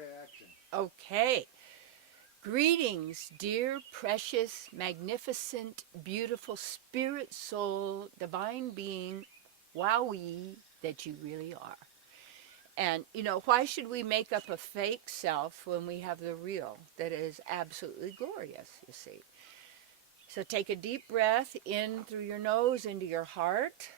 Okay, action. Okay. Greetings, dear, precious, magnificent, beautiful spirit, soul, divine being, wowee that you really are. And, why should we make up a fake self when we have the real that is absolutely glorious, you see? So take a deep breath in through your nose into your heart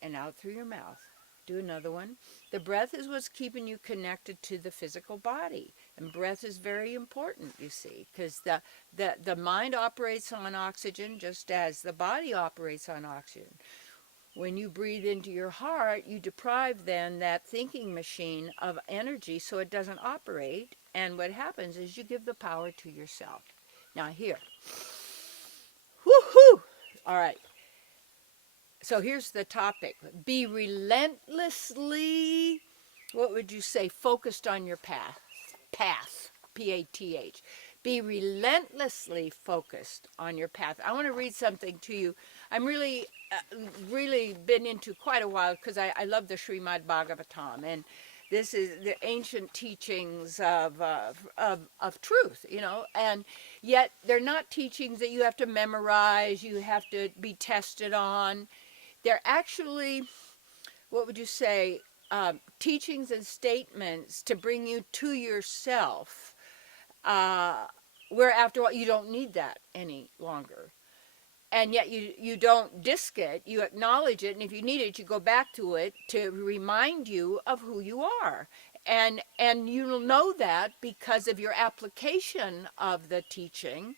and out through your mouth. Do another one. The breath is what's keeping you connected to the physical body. And breath is very important, you see, because the mind operates on oxygen just as the body operates on oxygen. When you breathe into your heart, you deprive then that thinking machine of energy so it doesn't operate. And what happens is you give the power to yourself. Now, here. Woohoo! All right. So here's the topic. Be relentlessly, what would you say, focused on your path. Path, P-A-T-H. Be relentlessly focused on your path. I want to read something to you. I'm really been into quite a while because I love the Srimad Bhagavatam. And this is the ancient teachings of truth, and yet they're not teachings that you have to memorize, you have to be tested on. They're actually, what would you say, teachings and statements to bring you to yourself, uh, where after all, you don't need that any longer. And yet you don't disk it, you acknowledge it, and if you need it, you go back to it to remind you of who you are. And you'll know that because of your application of the teaching.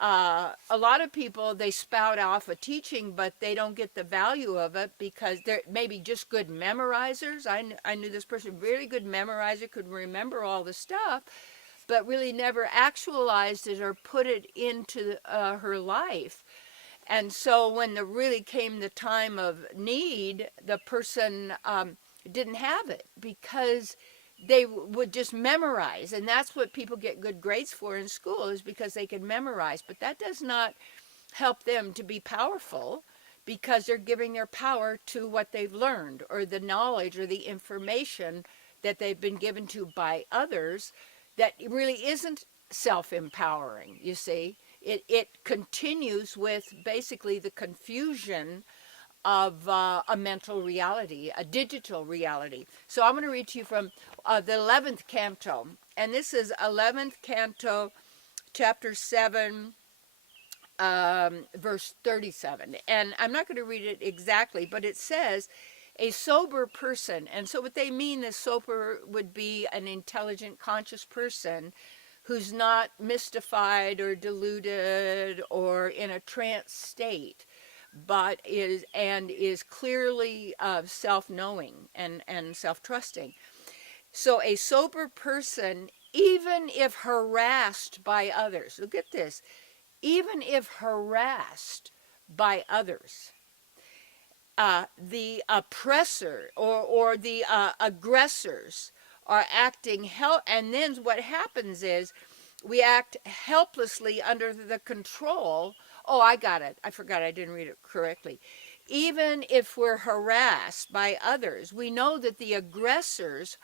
A lot of people, they spout off a teaching, but they don't get the value of it because they're maybe just good memorizers. I knew this person, really good memorizer, could remember all the stuff, but really never actualized it or put it into her life. And so when the really came the time of need, the person didn't have it because they would just memorize, and that's what people get good grades for in school, is because they can memorize. But that does not help them to be powerful, because they're giving their power to what they've learned or the knowledge or the information that they've been given to by others that really isn't self-empowering, you see. It continues with basically the confusion of a mental reality, a digital reality. So I'm going to read to you from the 11th canto. And this is 11th canto, chapter 7, verse 37. And I'm not going to read it exactly, but it says, a sober person. And so what they mean is sober would be an intelligent, conscious person who's not mystified or deluded or in a trance state, but is clearly self-knowing and self-trusting. So a sober person, even if harassed by others, look at this, even if harassed by others, the oppressor or the aggressors are acting and then what happens is we act helplessly under the control. Oh, I got it. I forgot I didn't read it correctly. Even if we're harassed by others, we know that the aggressors,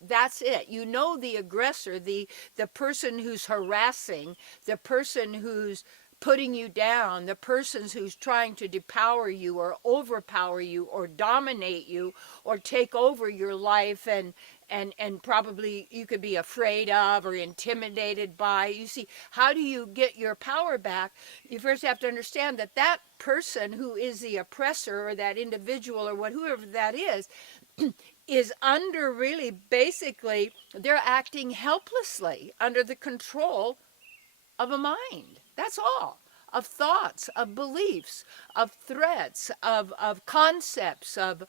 that's it. You know the aggressor, the person who's harassing, the person who's putting you down, the person who's trying to depower you or overpower you or dominate you or take over your life, and probably you could be afraid of or intimidated by. You see, how do you get your power back? You first have to understand that that person who is the oppressor, or that individual, or whoever that is under, really, basically, they're acting helplessly under the control of a mind. That's all. Of thoughts, of beliefs, of threats, of concepts, of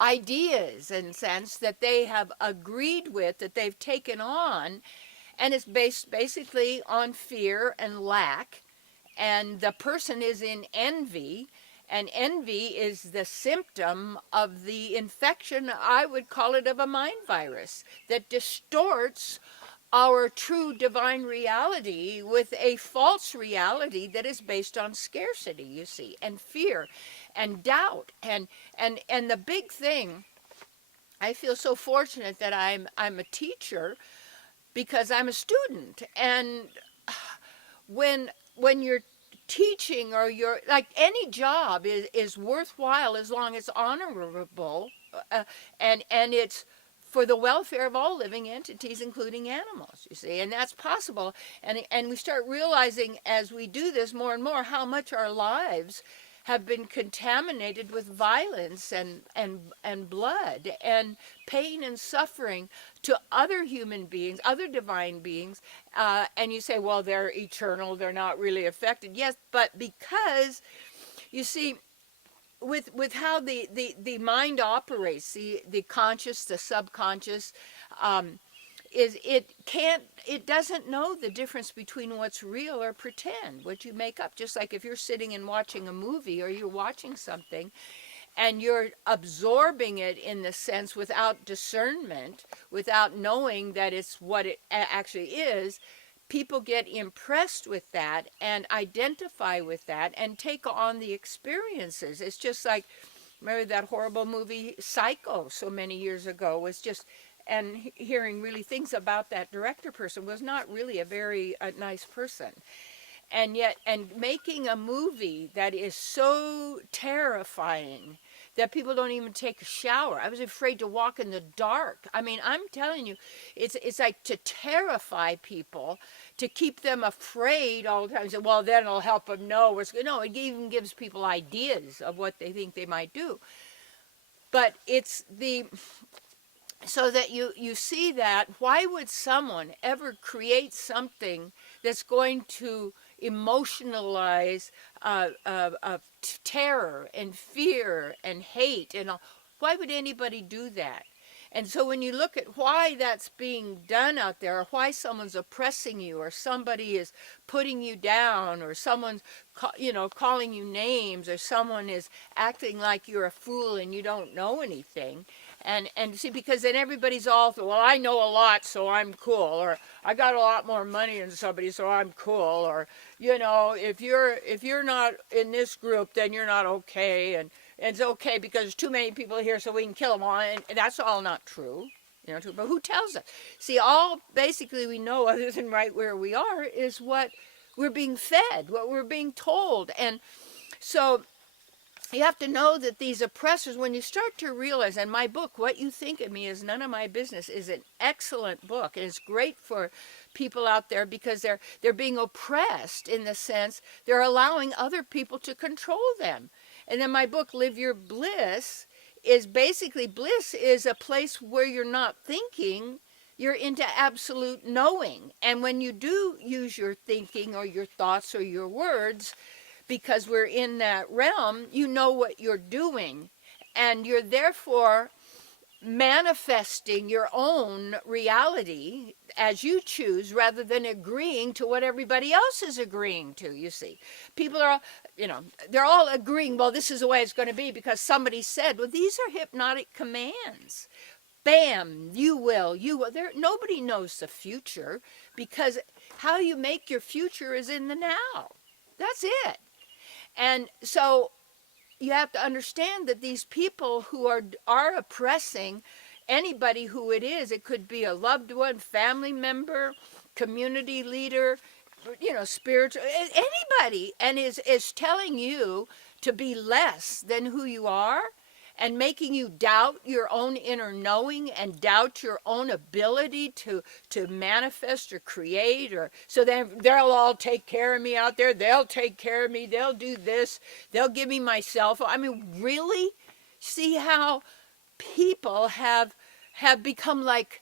ideas and sense that they have agreed with, that they've taken on, and it's based basically on fear and lack. And the person is in envy, and envy is the symptom of the infection, I would call it, of a mind virus that distorts our true divine reality with a false reality that is based on scarcity, you see, and fear and doubt. And the big thing I feel so fortunate that I'm a teacher because I'm a student. And when you're teaching, or you're like, any job is worthwhile as long as honorable, uh, and it's for the welfare of all living entities, including animals, you see. And that's possible. And we start realizing as we do this more and more how much our lives have been contaminated with violence and blood and pain and suffering to other human beings, other divine beings. And you say, well, they're eternal, they're not really affected. Yes, but because, you see, with how the mind operates, the conscious, the subconscious, is it doesn't know the difference between what's real or pretend, what you make up. Just like if you're sitting and watching a movie, or you're watching something and you're absorbing it in the sense without discernment, without knowing that it's what it actually is, people get impressed with that and identify with that and take on the experiences. It's just like, remember that horrible movie Psycho so many years ago? Was just, and hearing really things about that director person, was not really a very nice person. And yet, and making a movie that is so terrifying that people don't even take a shower. I was afraid to walk in the dark. I mean, I'm telling you, it's like to terrify people, to keep them afraid all the time. Say, well, then it'll help them know what's going. No, it even gives people ideas of what they think they might do. But it's the, so that you see that, why would someone ever create something that's going to emotionalize terror and fear and hate and all? Why would anybody do that? And so when you look at why that's being done out there, or why someone's oppressing you, or somebody is putting you down, or someone's calling you names, or someone is acting like you're a fool and you don't know anything, and see, because then everybody's all, well, I know a lot, so I'm cool, or I got a lot more money than somebody, so I'm cool, or if you're not in this group, then you're not okay, and it's okay because there's too many people here, so we can kill them all. And that's all not true, but who tells us? See, all basically we know, other than right where we are, is what we're being fed, what we're being told. And so you have to know that these oppressors, when you start to realize, and my book, What You Think of Me Is None of My Business, is an excellent book. And it's great for people out there because they're being oppressed, in the sense they're allowing other people to control them. And then my book, Live Your Bliss, is basically, bliss is a place where you're not thinking, you're into absolute knowing. And when you do use your thinking or your thoughts or your words, because we're in that realm, you know what you're doing. And you're therefore manifesting your own reality as you choose, rather than agreeing to what everybody else is agreeing to. You see, people are, they're all agreeing, well, this is the way it's going to be because somebody said. Well, these are hypnotic commands. Bam, you will. Nobody knows the future, because how you make your future is in the now. That's it. And so you have to understand that these people who are oppressing anybody who it is, it could be a loved one, family member, community leader, spiritual, anybody, and is telling you to be less than who you are, and making you doubt your own inner knowing and doubt your own ability to manifest or create, or so they'll all take care of me out there, they'll take care of me, they'll do this, they'll give me my cell phone. I mean, really? See how people have become like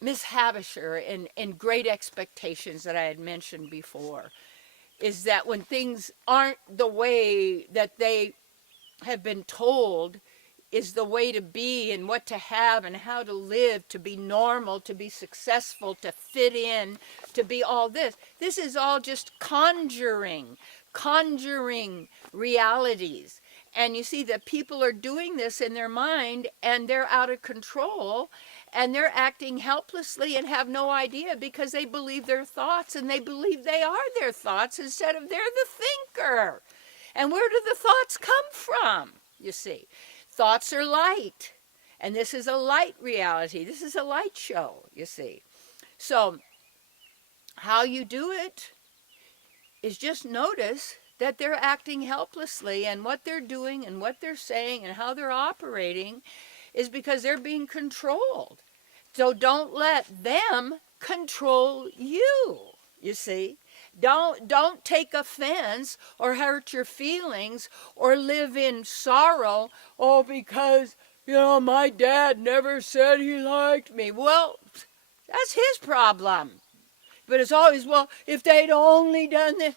Miss Havishar in Great Expectations that I had mentioned before, is that when things aren't the way that they have been told is the way to be, and what to have and how to live, to be normal, to be successful, to fit in, to be all this. This is all just conjuring realities. And you see that people are doing this in their mind, and they're out of control, and they're acting helplessly and have no idea, because they believe their thoughts, and they believe they are their thoughts instead of they're the thinker. And where do the thoughts come from? You see, thoughts are light, And this is a light reality. This is a light show, you see. So how you do it is just notice that they're acting helplessly, and what they're doing and what they're saying and how they're operating is because they're being controlled. So don't let them control you, you see. Don't take offense or hurt your feelings or live in sorrow. Oh, because, my dad never said he liked me. Well, that's his problem. But it's always, well, if they'd only done this.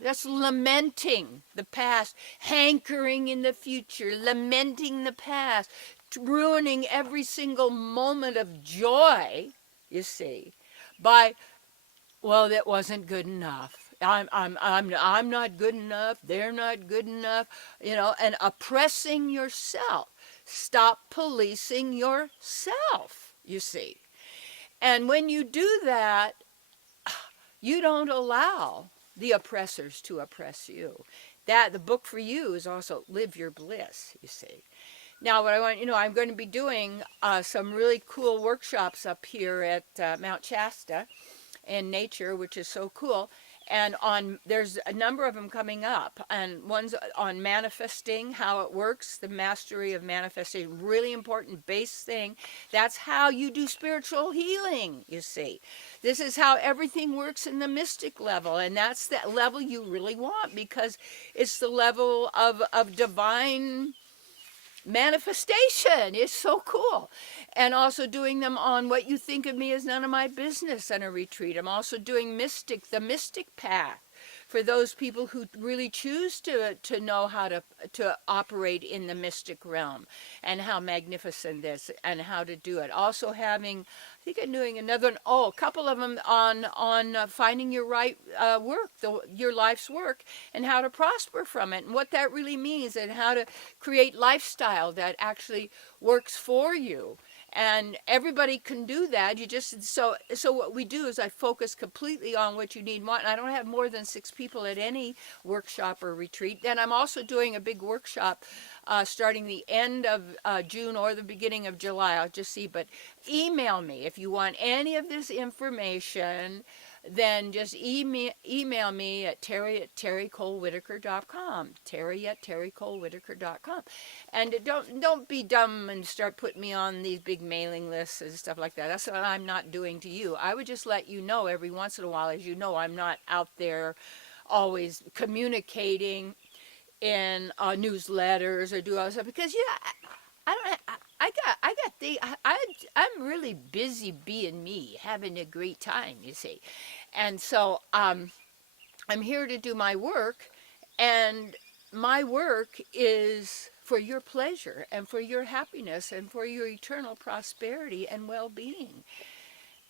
That's lamenting the past, hankering in the future, lamenting the past, ruining every single moment of joy, you see, by, well, that wasn't good enough. I'm not good enough. They're not good enough, and oppressing yourself. Stop policing yourself, you see. And when you do that, you don't allow the oppressors to oppress you. That the book for you is also Live Your Bliss, you see. Now, what I want, I'm going to be doing some really cool workshops up here at Mount Shasta in nature, which is so cool. And there's a number of them coming up, and one's on manifesting, how it works, the mastery of manifesting, really important base thing. That's how you do spiritual healing, you see. This is how everything works in the mystic level, and that's the level you really want, because it's the level of divine manifestation. Is so cool. And also doing them on What You Think of Me Is None of My Business on a retreat. I'm also doing the mystic path, for those people who really choose to know how to operate in the mystic realm, and how magnificent this, and how to do it. Also having, I think I'm doing another one, a couple of them on finding your right work, your life's work, and how to prosper from it, and what that really means, and how to create lifestyle that actually works for you. And everybody can do that. You just, so what we do is I focus completely on what you need and want. And I don't have more than 6 people at any workshop or retreat. Then I'm also doing a big workshop starting the end of June or the beginning of July. I'll just see. But email me if you want any of this information. Then just email me at terry@terrycole-whittaker.com. terry@terrycole-whittaker.com. And don't be dumb and start putting me on these big mailing lists and stuff like that. That's what I'm not doing to you. I would just let you know every once in a while. As you know, I'm not out there always communicating in newsletters or do all this stuff, because I'm really busy being me, having a great time, you see. And so I'm here to do my work, and my work is for your pleasure and for your happiness and for your eternal prosperity and well-being.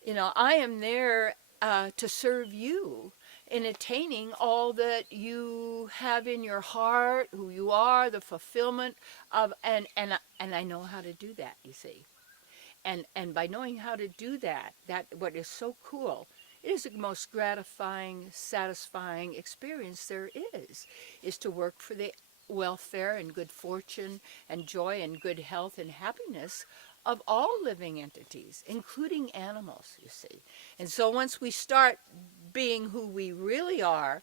I am there to serve you in attaining all that you have in your heart, who you are, the fulfillment of, and I know how to do that, you see. And by knowing how to do that what is so cool, it is the most gratifying, satisfying experience there is to work for the welfare and good fortune and joy and good health and happiness of all living entities, including animals, you see. And so once we start being who we really are,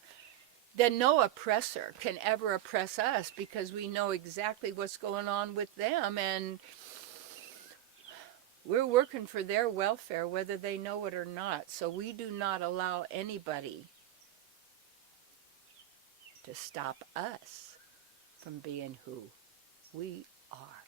then no oppressor can ever oppress us, because we know exactly what's going on with them, and we're working for their welfare, whether they know it or not. So we do not allow anybody to stop us from being who we are.